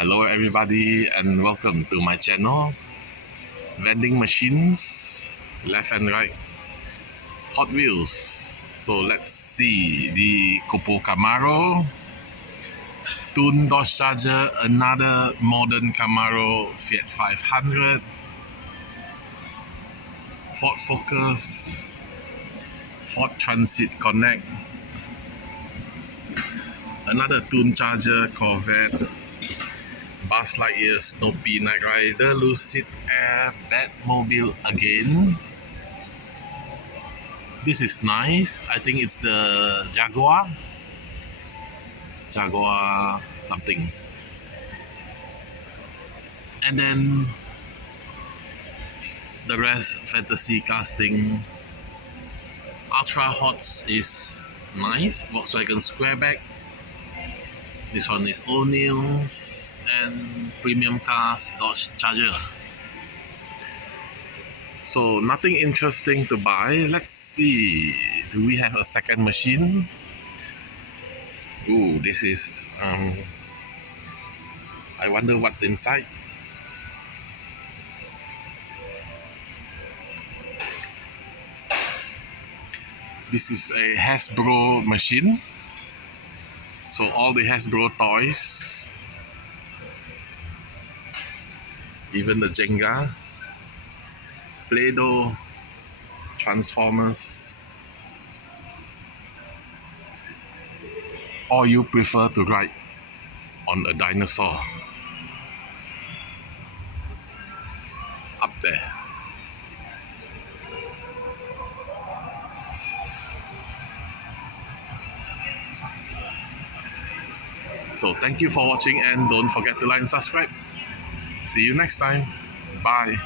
Hello everybody and welcome to my channel. Vending machines, left and right, Hot Wheels. So let's see the Copo Camaro, Tooned Dodge Charger, another modern Camaro, Fiat 500, Ford Focus, Ford Transit Connect, another Tooned Charger, Corvette, Buzz Lightyear, Snoopy, Knight Rider, Lucid Air, Batmobile again. This is nice. I think it's the Jaguar something. And then the rest fantasy casting. Ultra Hots is nice. Volkswagen Squareback. This one is O'Neill's and Premium Cars Dodge Charger. So nothing interesting to buy. Let's see. Do we have a second machine? Ooh, this is I wonder what's inside. This is a Hasbro machine. So all the Hasbro toys, even the Jenga, Play-Doh, Transformers. Or you prefer to ride on a dinosaur up there. So thank you for watching and don't forget to like and subscribe. See you next time. Bye.